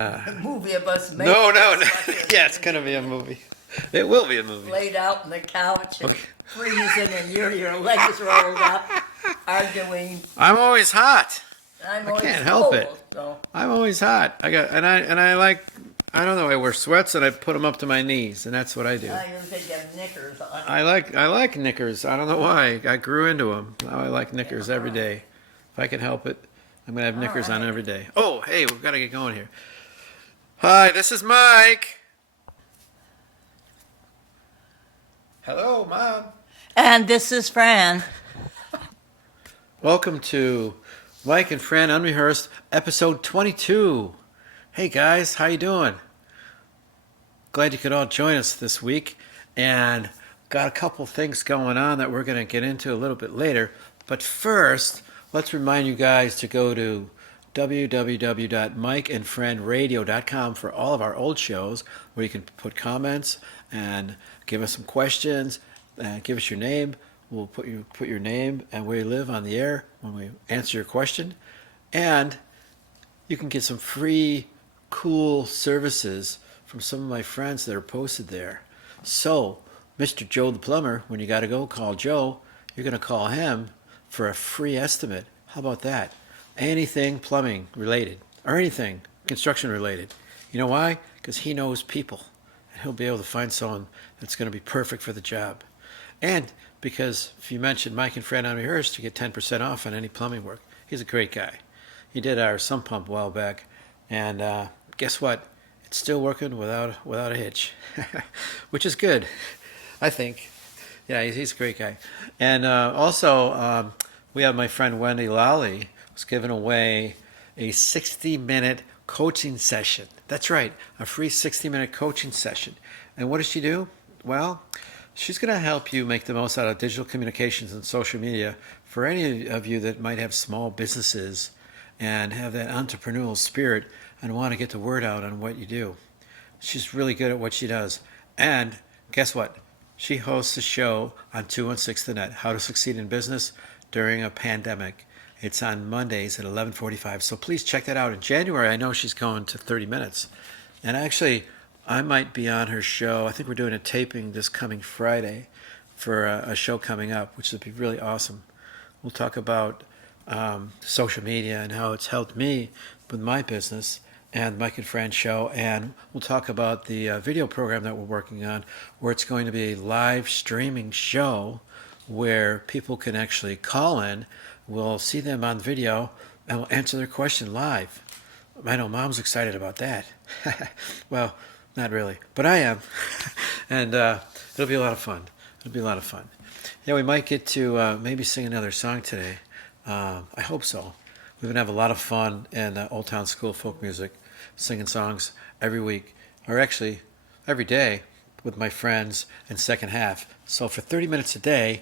A movie of us making No, no, no. like Yeah, it's gonna be a movie. It will be a movie. laid out on the couch and Okay. freezing, and your legs rolled up, arguing. I'm always hot. I'm I always can't help it. cold, so I'm always hot. I like. I don't know. I wear sweats and I put them up to my knees, and that's what I do. I usually get knickers on. I like knickers. I don't know why. I grew into them. Now I like knickers Yeah, every all day. If I can help it, I'm gonna have All knickers on right. every day. Oh, hey, we've got to get going here. Hi, this is Mike. Hello, Mom. And this is Fran. Welcome to Mike and Fran Unrehearsed, episode 22. Hey guys, how you doing? Glad you could all join us this week, and got a couple things going on that we're going to get into a little bit later. But first, let's remind you guys to go to www.mikeandfranradio.com for all of our old shows, where you can put comments and give us some questions and give us your name. We'll put your name and where you live on the air when we answer your question, and you can get some free, cool services from some of my friends that are posted there. So, Mr. Joe the plumber, when you got to go call Joe, you're going to call him for a free estimate. How about that? Anything plumbing related or anything construction related. You know why? Because he knows people, and he'll be able to find someone that's going to be perfect for the job. And because if you mention Mike and Fran Unrehearsed, you get 10% off on any plumbing work. He's a great guy. He did our sump pump a while back, and guess what? It's still working without a hitch, which is good, I think. Yeah, he's a great guy. And also, we have my friend Wendy Lally, who's giving away a 60-minute coaching session. That's right, a free 60-minute coaching session. And what does she do? Well, she's going to help you make the most out of digital communications and social media for any of you that might have small businesses and have that entrepreneurial spirit and want to get the word out on what you do. She's really good at what she does. And guess what? She hosts a show on 216 The Net, How to Succeed in Business During a Pandemic. It's on Mondays at 11:45. So please check that out. In January, I know she's going to 30 minutes. And actually, I might be on her show. I think we're doing a taping this coming Friday for a show coming up, which would be really awesome. We'll talk about social media and how it's helped me with my business and Mike and Fran show. And we'll talk about the video program that we're working on, where it's going to be a live streaming show where people can actually call in. We'll see them on video and we'll answer their question live. I know Mom's excited about that. Well, not really, but I am. And it'll be a lot of fun. It'll be a lot of fun. Yeah, we might get to maybe sing another song today. I hope so. We're going to have a lot of fun in Old Town School of Folk Music, singing songs every week, or actually every day with my friends in second half. So for 30 minutes a day,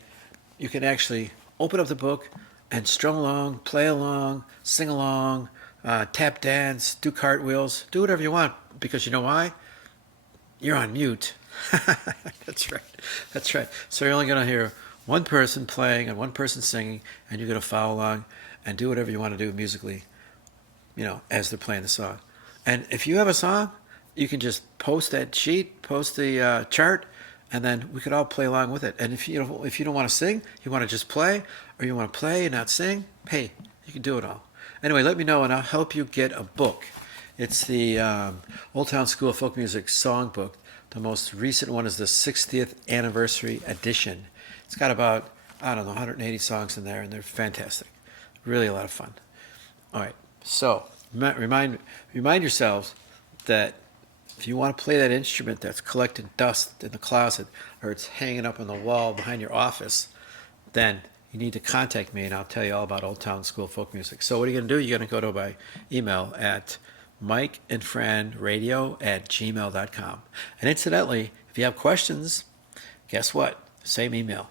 you can actually open up the book and strum along, play along, sing along, tap dance, do cartwheels, do whatever you want, because you know why? You're on mute. That's right. That's right. So you're only going to hear one person playing and one person singing, and you're going to follow along and do whatever you want to do musically, as they're playing the song. And if you have a song, you can just post that sheet, post the chart, and then we could all play along with it. And if you don't want to sing, you want to just play, or you want to play and not sing, hey, you can do it all. Anyway, let me know, and I'll help you get a book. It's the Old Town School of Folk Music Songbook. The most recent one is the 60th anniversary edition. It's got about, 180 songs in there, and they're fantastic. Really a lot of fun. All right, so remind yourselves that if you want to play that instrument that's collecting dust in the closet, or it's hanging up on the wall behind your office, then you need to contact me, and I'll tell you all about Old Town School of Folk Music. So what are you going to do? You're going to go to my email at mikeandfranradio@gmail.com. And incidentally, if you have questions, guess what? Same email,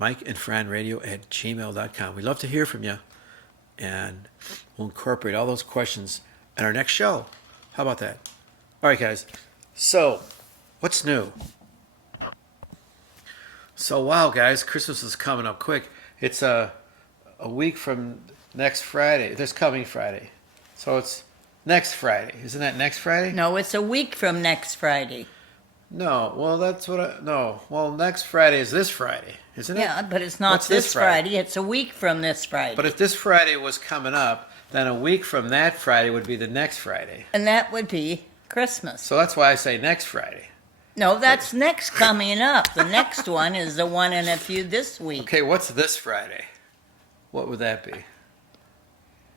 mikeandfranradio@gmail.com. We'd love to hear from you, and we'll incorporate all those questions in our next show. How about that? All right, guys. So, what's new? So, wow, guys, Christmas is coming up quick. It's a week from next Friday, this coming Friday. So it's Next Friday. Isn't that next Friday? No, it's a week from next Friday. No. Well, that's what no. Well, next Friday is this Friday, isn't it? Yeah, but it's not What's this Friday. It's a week from this Friday. But if this Friday was coming up, then a week from that Friday would be the next Friday. And that would be Christmas. So that's why I say next Friday. No, that's next coming up. The next one is the one in a few this week. Okay, what's this Friday? What would that be?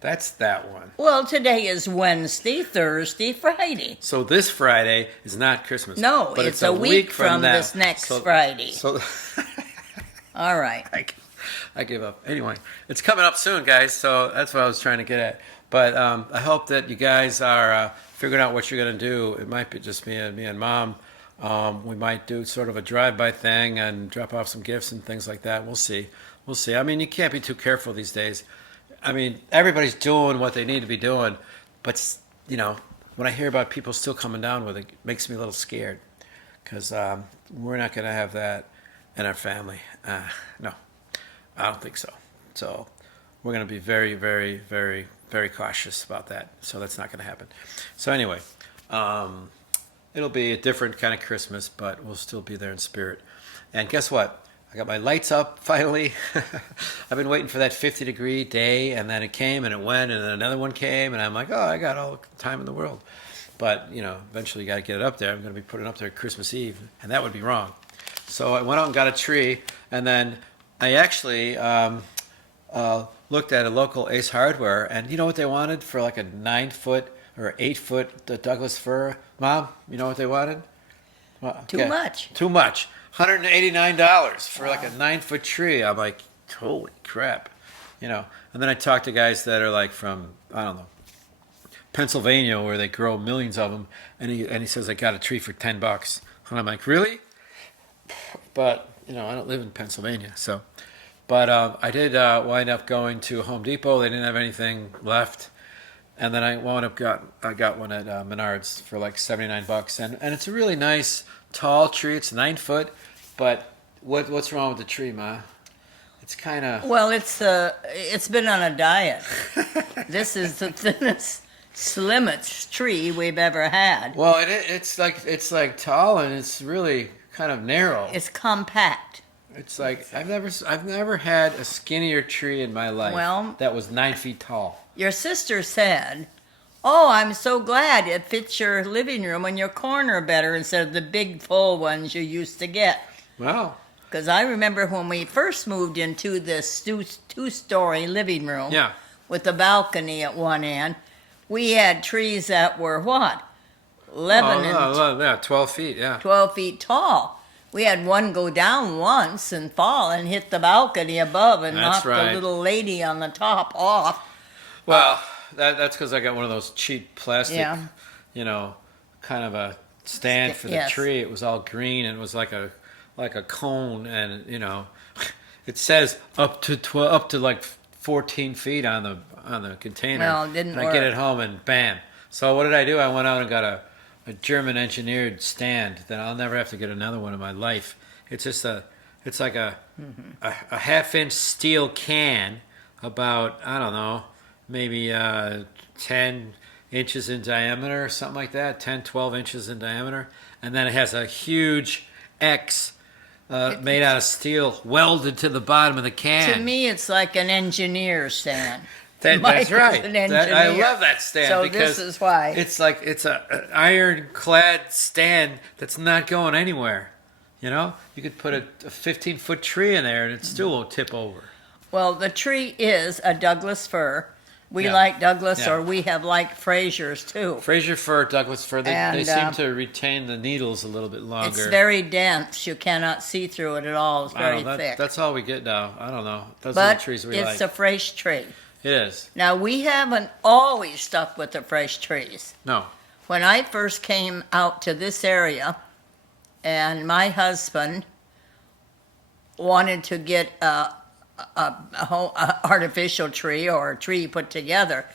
That's that one. Well, today is Wednesday, Thursday, Friday. So this Friday is not Christmas. No, but it's a week from that. this next Friday. So All right. I give up. Anyway, it's coming up soon, guys. So that's what I was trying to get at. But I hope that you guys are figuring out what you're going to do. It might be just me and Mom. We might do sort of a drive-by thing and drop off some gifts and things like that. We'll see. We'll see. I mean, you can't be too careful these days. I mean, everybody's doing what they need to be doing. But, you know, when I hear about people still coming down with it, it makes me a little scared. Because we're not going to have that in our family. No, I don't think so. So we're going to be very, very, very, very cautious about that. So that's not going to happen. So anyway, it'll be a different kind of Christmas, but we'll still be there in spirit. And guess what? I got my lights up finally. I've been waiting for that 50-degree day, and then it came and it went, and then another one came, and I'm like, oh, I got all the time in the world. But, you know, eventually you got to get it up there. I'm going to be putting it up there Christmas Eve, and that would be wrong. So I went out and got a tree, and then I actually looked at a local Ace Hardware, and you know what they wanted for like a 9-foot or 8-foot Douglas fir? Mom, you know what they wanted? Well, Too much. Too much. $189 for like a 9-foot tree. I'm like, holy crap, you know. And then I talked to guys that are like from, I don't know, Pennsylvania, where they grow millions of them, and he says I got a tree for $10. And I'm like, really? But you know, I don't live in Pennsylvania, so. But I did wind up going to Home Depot. They didn't have anything left, and then I got one at Menards for like $79, and it's a really nice tall tree. It's 9 foot, but what's wrong with the tree, Ma? It's kind of Well, it's been on a diet. This is the thinnest, slimmest tree we've ever had. well, it's like tall, and it's really kind of narrow. It's compact. It's like I've never had a skinnier tree in my life. Well, that was 9 feet tall. Your sister said, "Oh, I'm so glad it fits your living room and your corner better instead of the big full ones you used to get." Wow. Because I remember when we first moved into this two-story living room with a balcony at one end, we had trees that were what? 12 feet, yeah. 12 feet tall. We had one go down once and fall and hit the balcony above and knock the little lady on the top off. Well, that's because I got one of those cheap plastic, you know, kind of a stand for the tree. It was all green, and it was like a cone, and you know, it says up to like 14 feet on the container. Well, it didn't and work. I get it home, and bam. So what did I do? I went out and got a German engineered stand that I'll never have to get another one in my life. It's just it's like a half-inch steel can, about, I don't know, maybe 10 inches in diameter or something like that, 10, 12 inches in diameter. And then it has a huge X made out of steel welded to the bottom of the can. To me, it's like an engineer stand. That's right. I love that stand. So because this is why. It's like it's an ironclad stand that's not going anywhere. You know, you could put a 15-foot tree in there and it still won't tip over. Well, the tree is a Douglas fir. We like Douglas, or we have liked Frazier's too. Fraser fir, Douglas fir, they seem to retain the needles a little bit longer. It's very dense. You cannot see through it at all. It's very thick. That's all we get now. I don't know. Those are the trees we like. But it's a fresh tree. It is. Now, we haven't always stuck with the fresh trees. No. When I first came out to this area, and my husband wanted to get a artificial tree or a tree put together,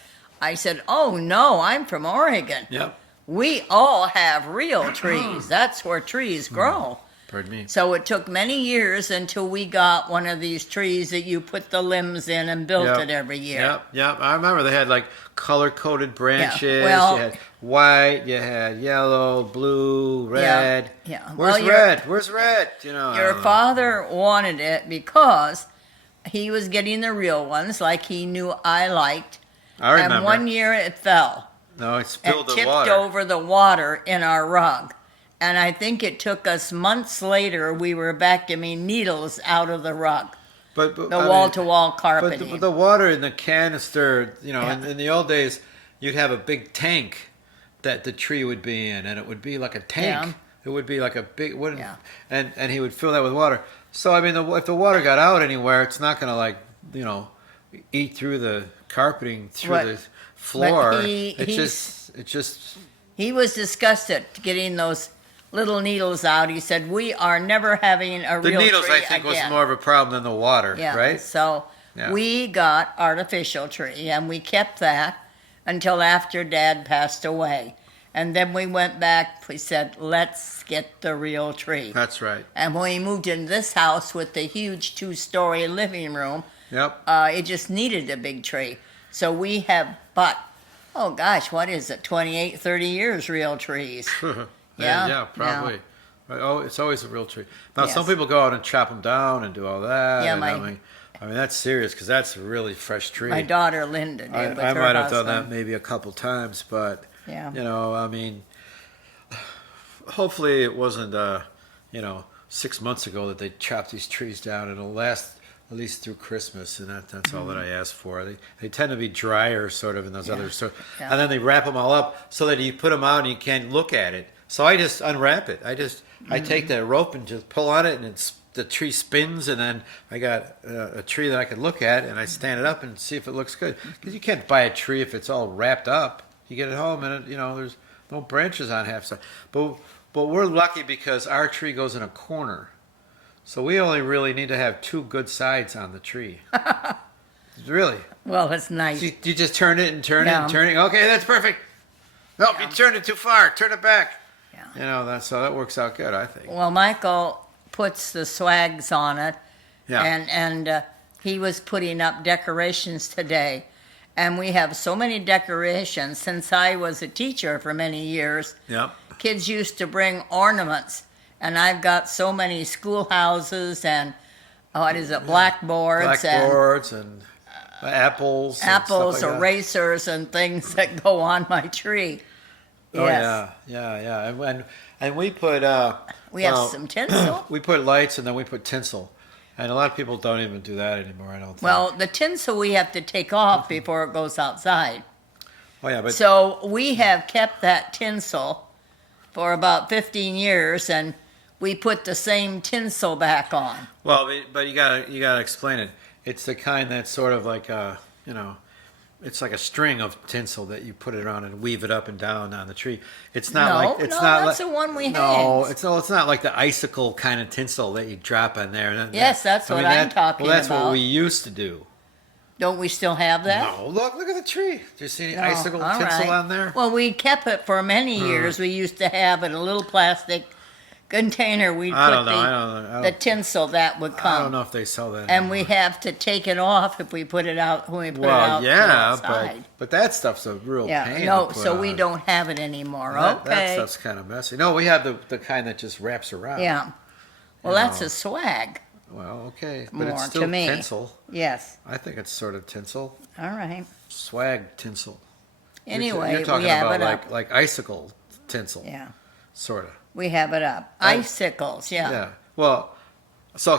I said, "Oh no, I'm from Oregon. Yep. We all have real trees. That's where trees grow." Pardon me. So it took many years until we got one of these trees that you put the limbs in and built it every year. Yep. I remember they had like color-coded branches. Yeah. Well, you had white, you had yellow, blue, red. Yeah. Where's red? Where's red? You know. Your father wanted it because he was getting the real ones, like he knew I liked. I remember. And one year it fell. No, it spilled the tipped water. over the water in our rug. And I think it took us months later, we were vacuuming needles out of the rug. But the wall-to-wall carpeting. But the water in the canister, you know, in the old days, you'd have a big tank that the tree would be in, and it would be like a tank. Yeah. It would be like a big wooden, and he would fill that with water. So I mean, if the water got out anywhere, it's not going to, like, you know, eat through the carpeting through the floor. It just. He was disgusted getting those little needles out. He said, "We are never having a real tree again." The needles, I think, was more of a problem than the water, right? So we got artificial tree, and we kept that until after Dad passed away. And then we went back, we said, let's get the real tree. That's right. And when we moved in this house with the huge 2-story living room, it just needed a big tree. So we have bought, oh gosh, what is it, 28, 30 years real trees. Yeah, probably. Oh, it's always a real tree. Now, some people go out and chop them down and do all that. Yeah, I mean, that's serious because that's a really fresh tree. My daughter Linda did with her I might have husband. done that maybe a couple times, but you know, I mean, hopefully it wasn't 6 months ago that they chopped these trees down. It'll last at least through Christmas, and that's all that I ask for. They tend to be drier, sort of, in those other and then they wrap them all up so that you put them out and you can't look at it. So I just unwrap it. I take that rope and just pull on it, and the tree spins, and then I got a tree that I can look at, and I stand it up and see if it looks good. Because you can't buy a tree if it's all wrapped up. You get it home, and there's no branches on half side. But we're lucky because our tree goes in a corner, so we only really need to have 2 good sides on the tree. Really. Well, it's nice. You just turn it and turn it and turn it. Okay, that's perfect. Nope, you turned it too far. Turn it back. Yeah. So that works out good, I think. Well, Michael puts the swags on it, and he was putting up decorations today, and we have so many decorations. Since I was a teacher for many years, kids used to bring ornaments, and I've got so many schoolhouses and blackboards and apples, erasers, and things that go on my tree. Oh yeah. And we put we have some tinsel. We put lights, and then we put tinsel. And a lot of people don't even do that anymore, I don't think. Well, the tinsel we have to take off before it goes outside. Oh yeah, but so we have kept that tinsel for about 15 years, and we put the same tinsel back on. Well, but you gotta explain it. It's the kind that's sort of like it's like a string of tinsel that you put it on and weave it up and down on the tree. It's not that's the one we have. No, it's not like the icicle kind of tinsel that you drop on there. Yes, that's what I'm talking about. Well, that's what we used to do. Don't we still have that? No, look at the tree. Do you see any icicle tinsel on there? Well, we kept it for many years. We used to have it in a little plastic container. We'd put the tinsel that would come. I don't know if they sell that anymore. And we have to take it off if we put it out when we put it out outside. But that stuff's a real pain. No, so we don't have it anymore. That stuff's kind of messy. No, we have the kind that just wraps around. Yeah. Well, that's a swag. Well, okay, but it's still tinsel. Yes. I think it's sort of tinsel. All right. Swag tinsel. Anyway, you're talking we have about it up. like icicle tinsel. Yeah. Sort of. We have it up. Icicles, Yeah. Well, so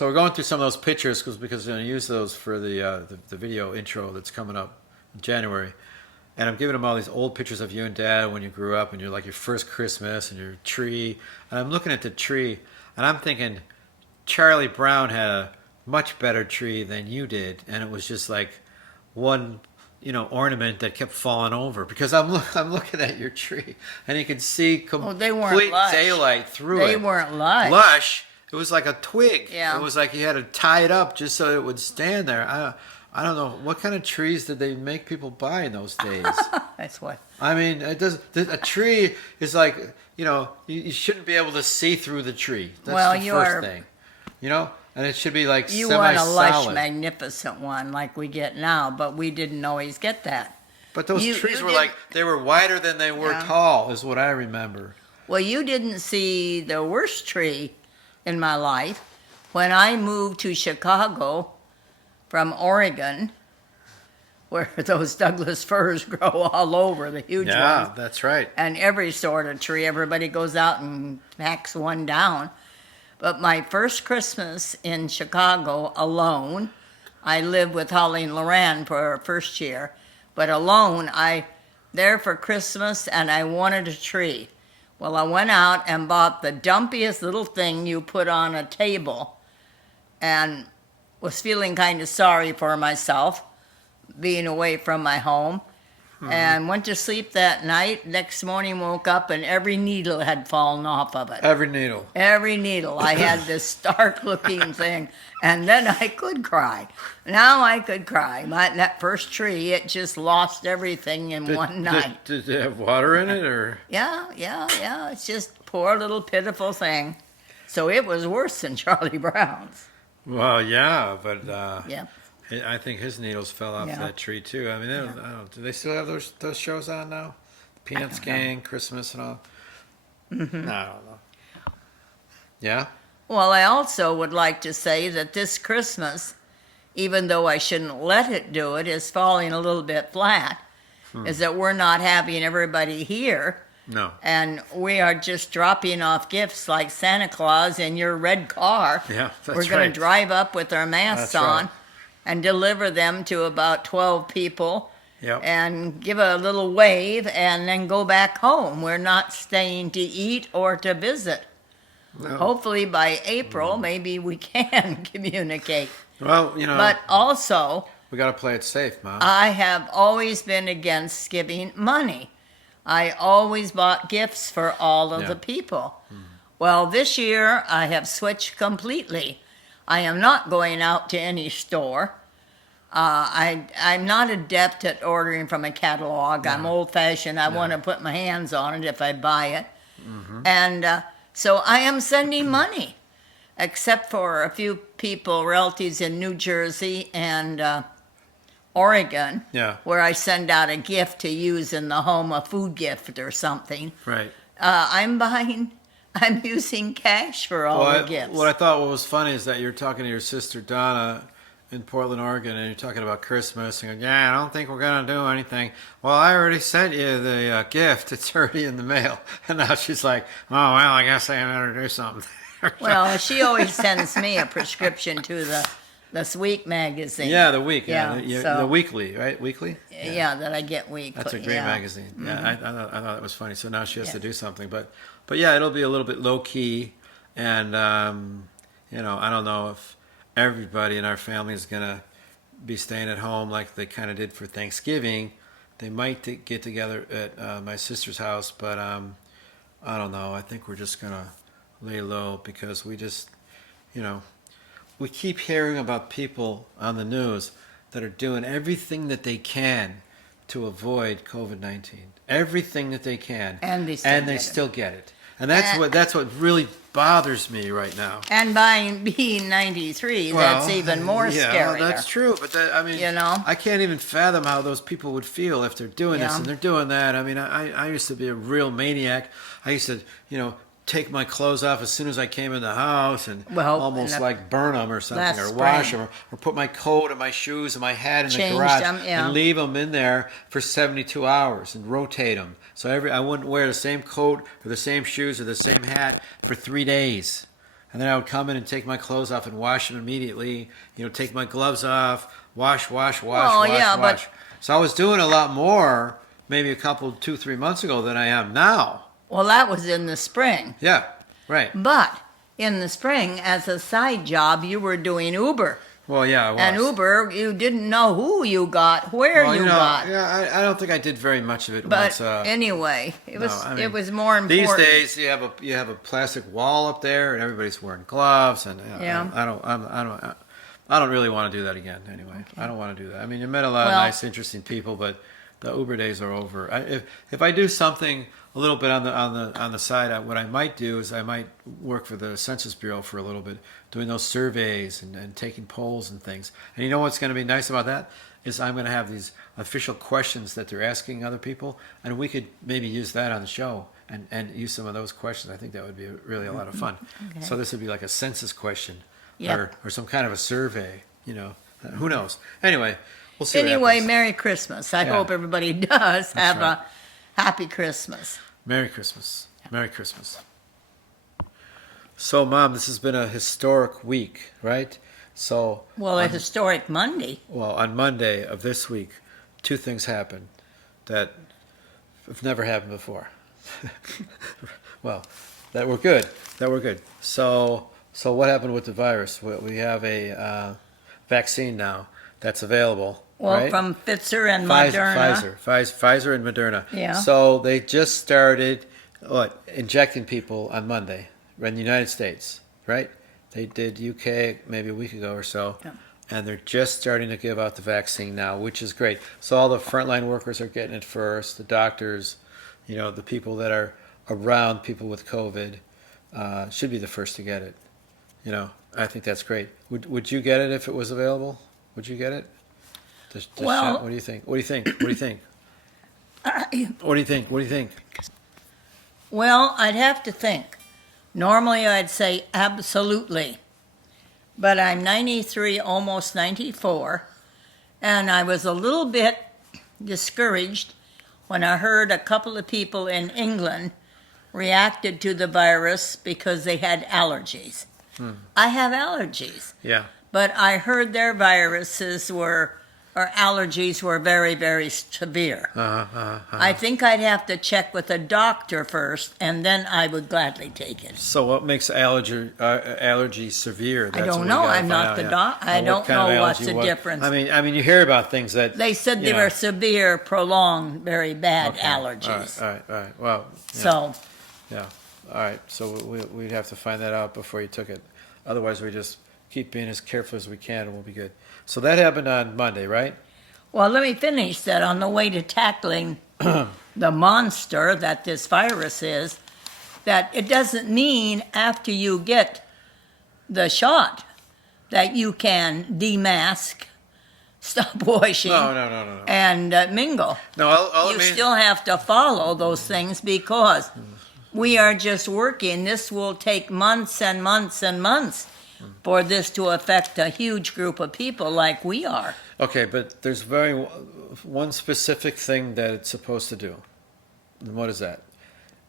we're going through some of those pictures because we're going to use those for the video intro that's coming up in January. And I'm giving them all these old pictures of you and Dad when you grew up, and you're like your first Christmas and your tree. And I'm looking at the tree, and I'm thinking Charlie Brown had a much better tree than you did, and it was just like one ornament that kept falling over, because I'm looking at your tree and you can see complete daylight through it. They weren't lush. Lush. It was like a twig. Yeah. It was like you had to tie it up just so it would stand there. I don't know what kind of trees did they make people buy in those days. That's what. I mean, it does. A tree is like, you shouldn't be able to see through the tree. That's the first thing, and it should be like You want a lush, semi-solid. magnificent one like we get now, but we didn't always get that. But those trees were they were wider than they were tall, is what I remember. Well, you didn't see the worst tree in my life when I moved to Chicago from Oregon, where those Douglas firs grow all over, the huge ones. Yeah, that's right. And every sort of tree, everybody goes out and hacks one down. But my first Christmas in Chicago alone, I lived with Holly and Loran for our first year, but alone, there for Christmas, and I wanted a tree. Well, I went out and bought the dumpiest little thing you put on a table, and was feeling kind of sorry for myself, being away from my home, and went to sleep that night. Next morning, woke up, and every needle had fallen off of it. Every needle. Every needle. I had this stark-looking thing, and then I could cry. Now I could cry. That first tree, it just lost everything in one night. Did it have water in it, or? Yeah. It's just poor little pitiful thing. So it was worse than Charlie Brown's. Well, yeah, but Yeah. I think his needles fell off that tree too. I mean, I don't, do they still have those shows on now? Peanuts Gang, Christmas, and all. Mm-hmm. No, I don't know. Yeah. Well, I also would like to say that this Christmas, even though I shouldn't let it do it, is falling a little bit flat. Is that we're not having everybody here. No. And we are just dropping off gifts like Santa Claus in your red car. Yeah, that's right. We're going to drive up with our masks on and deliver them to about 12 people. Yep. And give a little wave and then go back home. We're not staying to eat or to visit. No. Hopefully by April, maybe we can communicate. Well, But also, we got to play it safe, Mom. I have always been against giving money. I always bought gifts for all of the people. Well, this year I have switched completely. I am not going out to any store. I'm not adept at ordering from a catalog. I'm old-fashioned. I want to put my hands on it if I buy it. And so I am sending money, except for a few people, relatives in New Jersey and Oregon, where I send out a gift to use in the home, a food gift or something. Right. I'm using cash for all the gifts. What I thought was funny is that you're talking to your sister Donna in Portland, Oregon, and you're talking about Christmas, and going, I don't think we're going to do anything. Well, I already sent you the gift. It's already in the mail. And now she's like, oh, well, I guess I better do something. Well, she always sends me a prescription to the Week magazine. Yeah, the Week. Yeah, the weekly, right? Weekly? Yeah, that I get weekly. That's a great magazine. Yeah, I thought it was funny. So now she has to do something. But yeah, it'll be a little bit low-key. And, I don't know if everybody in our family is going to be staying at home like they kind of did for Thanksgiving. They might get together at my sister's house, but I don't know. I think we're just going to lay low because we just, we keep hearing about people on the news that are doing everything that they can to avoid COVID-19. Everything that they can. And they still get it. And that's what really bothers me right now. And being 93, that's even more scary. Well, that's true. But I can't even fathom how those people would feel if they're doing this and they're doing that. I mean, I used to be a real maniac. I used to, take my clothes off as soon as I came in the house and almost like burn them or something, or wash them, or put my coat and my shoes and my hat in the garage and leave them in there for 72 hours and rotate them. So I wouldn't wear the same coat or the same shoes or the same hat for 3 days. And then I would come in and take my clothes off and wash them immediately, take my gloves off, wash. But So I was doing a lot more maybe a couple, 2-3 months ago than I am now. Well, that was in the spring. Yeah, right. But in the spring, as a side job, you were doing Uber. Well, yeah, I was. And Uber, you didn't know who you got, where you got. Yeah, I don't think I did very much of it. But anyway, it was more important. These days, you have a plastic wall up there, and everybody's wearing gloves, and I don't. I don't really want to do that again. Anyway, okay. I don't want to do that. I mean, you met a lot of nice, interesting people, but the Uber days are over. If I do something a little bit on the side, what I might do is I might work for the Census Bureau for a little bit, doing those surveys and taking polls and things. And you know what's going to be nice about that is I'm going to have these official questions that they're asking other people, and we could maybe use that on the show and use some of those questions. I think that would be really a lot of fun. Okay. So this would be like a census question. Yep. Or some kind of a survey, who knows? Anyway, we'll see. Anyway, Merry Christmas. I hope everybody does have a happy Christmas. Merry Christmas. Merry Christmas. So, Mom, this has been a historic week, right? So, a historic Monday. Well, on Monday of this week, two things happened that have never happened before. Well, that were good. So what happened with the virus? We have a vaccine now that's available. Well, right? from Pfizer and Moderna. Pfizer and Moderna. Yeah. So they just started injecting people on Monday in the United States, right? They did UK maybe a week ago or so. Yeah. And they're just starting to give out the vaccine now, which is great. So all the frontline workers are getting it first, the doctors, the people that are around people with COVID should be the first to get it. I think that's great. Would you get it if it was available? Would you get it? Well, what do you think? What do you think? What do you think? What do you think? What do you think? Well, I'd have to think. Normally, I'd say absolutely. But I'm 93, almost 94, and I was a little bit discouraged when I heard a couple of people in England reacted to the virus because they had allergies. I have allergies. Yeah. But I heard their allergies were very, very severe. I think I'd have to check with a doctor first, and then I would gladly take it. So what makes allergy severe? I don't know. I'm not the doctor. I don't know what's the difference. I mean, you hear about things that... They said they were severe, prolonged, very bad allergies. All right. Well... Yeah. So... Yeah. All right. So we'd have to find that out before you took it. Otherwise, we just keep being as careful as we can and we'll be good. So that happened on Monday, right? Well, let me finish that. On the way to tackling the monster that this virus is, that it doesn't mean after you get the shot that you can demask, stop washing, no. and mingle. No, you still have to follow those things because we are just working. This will take months and months and months for this to affect a huge group of people like we are. Okay, but there's one specific thing that it's supposed to do. And what is that?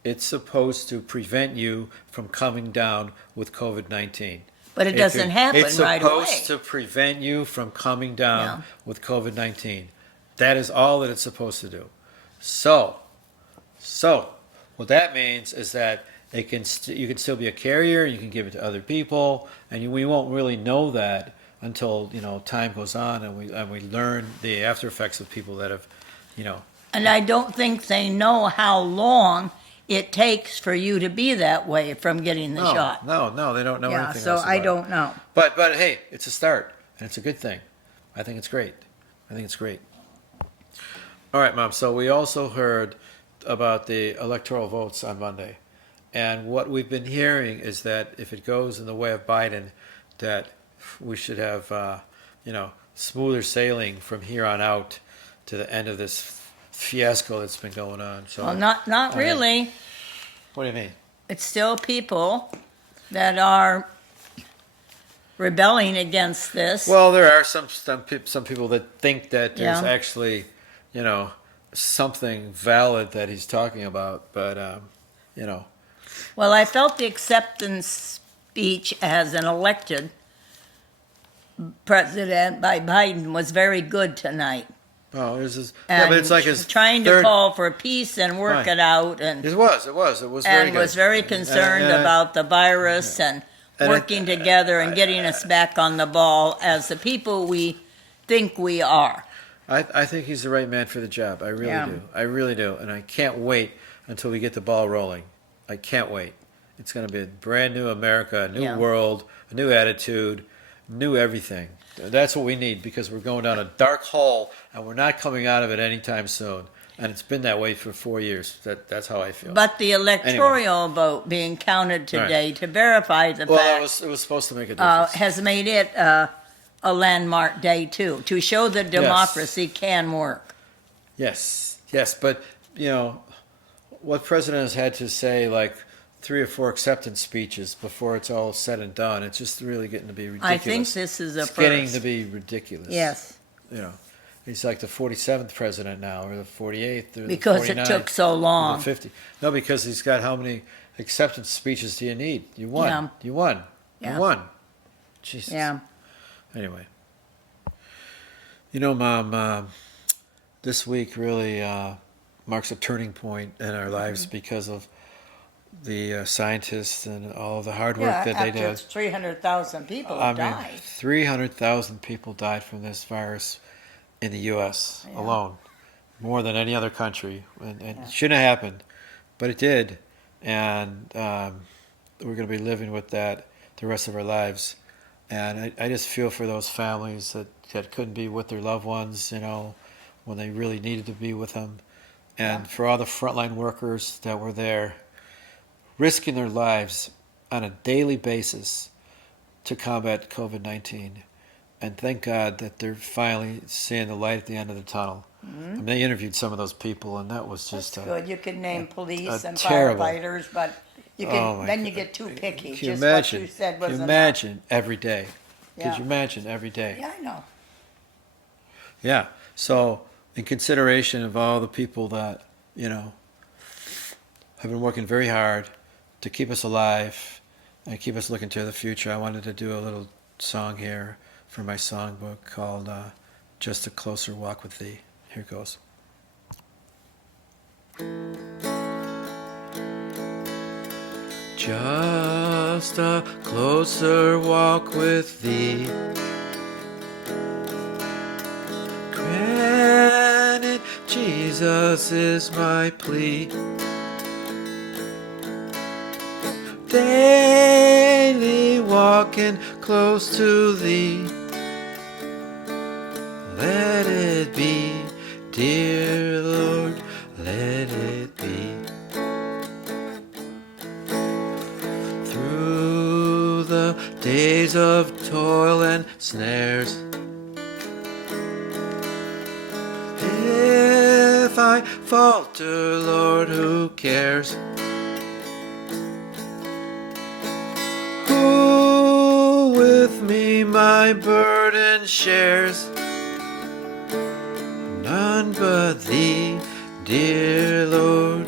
It's supposed to prevent you from coming down with COVID-19. But it doesn't happen right away. It's supposed to prevent you from coming down with COVID-19. That is all that it's supposed to do. So what that means is that you can still be a carrier, you can give it to other people, and we won't really know that until time goes on and we learn the after effects of people that have, And I don't think they know how long it takes for you to be that way from getting the shot. No, they don't know anything so else about I don't know. But hey, it's a start, and it's a good thing. I think it's great. All right, Mom. So we also heard about the electoral votes on Monday. And what we've been hearing is that if it goes in the way of Biden, that we should have, smoother sailing from here on out to the end of this fiasco that's been going on. So, well, not really. What do you mean? It's still people that are rebelling against this. Well, there are some people that think that there's actually, something valid that he's talking about, but Well, I felt the acceptance speech as an elected president by Biden was very good tonight. Oh, but it's like his trying to call for peace and work it out, and it was very good. Was very concerned about the virus and working together and getting us back on the ball as the people we think we are. I think he's the right man for the job. I really do, and I can't wait until we get the ball rolling. I can't wait. It's going to be a brand new America, a new world, a new attitude, knew everything. That's what we need, because we're going down a dark hole and we're not coming out of it anytime soon. And it's been that way for 4 years. That's how I feel. But the electoral vote being counted today to verify the fact it was supposed to make a difference. has made it a landmark day too, to show that democracy can work. Yes, but what president has had to say like 3 or 4 acceptance speeches before it's all said and done. It's just really getting to be ridiculous. I think this is it's getting to be ridiculous. Yes. He's like the 47th president now, or the 48th, or because the 49th, it took so long. Or the 50. No, because he's got how many acceptance speeches do you need? You won. Yeah. You won. Yeah. You won. Jesus. Yeah. Anyway. Mom, this week really marks a turning point in our lives because of the scientists and all of the hard work that they did. 300,000 people died. 300,000 people died from this virus in the U.S. alone, more than any other country. And it shouldn't have happened, but it did. And we're going to be living with that the rest of our lives. And I just feel for those families that couldn't be with their loved ones, when they really needed to be with them. And for all the frontline workers that were there, risking their lives on a daily basis to combat COVID-19. And thank God that they're finally seeing the light at the end of the tunnel. Mm-hmm. I mean, they interviewed some of those people, and that was just good. You could name police and terrible, firefighters, but you can then you get too picky. Can you just imagine? What you said was can you imagine every day? Yeah. Could you imagine every day? Yeah, I know. Yeah. So, in consideration of all the people that have been working very hard to keep us alive and keep us looking to the future, I wanted to do a little song here for my songbook called Just a Closer Walk with Thee. Here it goes. Just a closer walk with Thee, granted Jesus is my plea. Daily walking close to Thee, let it be, dear Lord, let it be. Through the days of toil and snares, if I falter, Lord, who cares? Who with me my burden shares? None but Thee, dear Lord,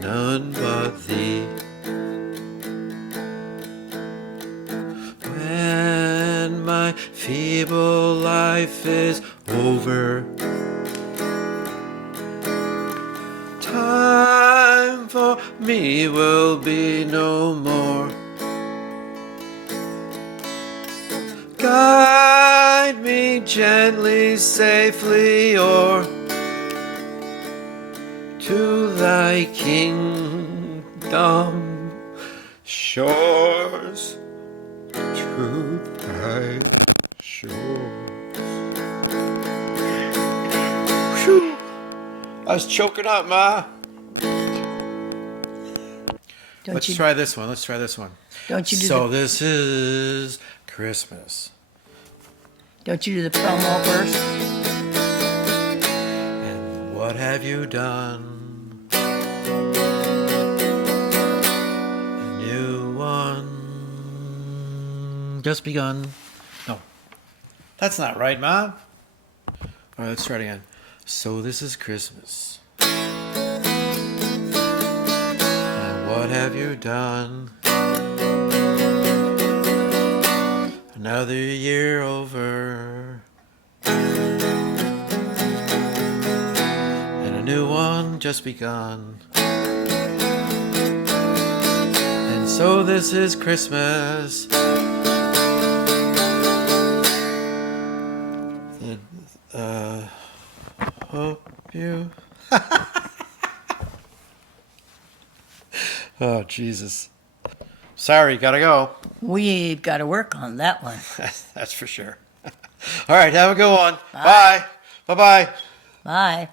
none but Thee. When my feeble life is over, time for me will be no more. Guide me gently, safely o'er to Thy kingdom shores, to Thy shores. Whew. I was choking up, Ma. Let's try this one. Don't you do So this is Christmas. Don't you do the promo first? And what have you done? A new one just begun. No, that's not right, Mom. All right, let's try it again. So this is Christmas. And what have you done? Another year over, and a new one just begun. And so this is Christmas. Hope you. Oh, Jesus. Sorry, gotta go. We've got to work on that one. That's for sure. All right, have a good one. Bye. Bye-bye. Bye.